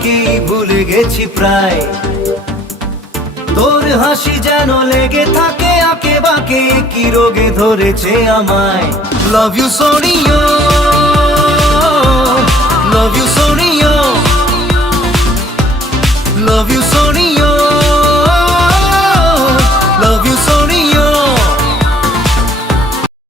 তোমাকে ভুলে গেছি প্রায়। তোর হাসি যেন লেগে থাকে আঁকে বাঁকে, কি রোগে ধরেছে আমায়। Love you Sonia, love you Sonia, love you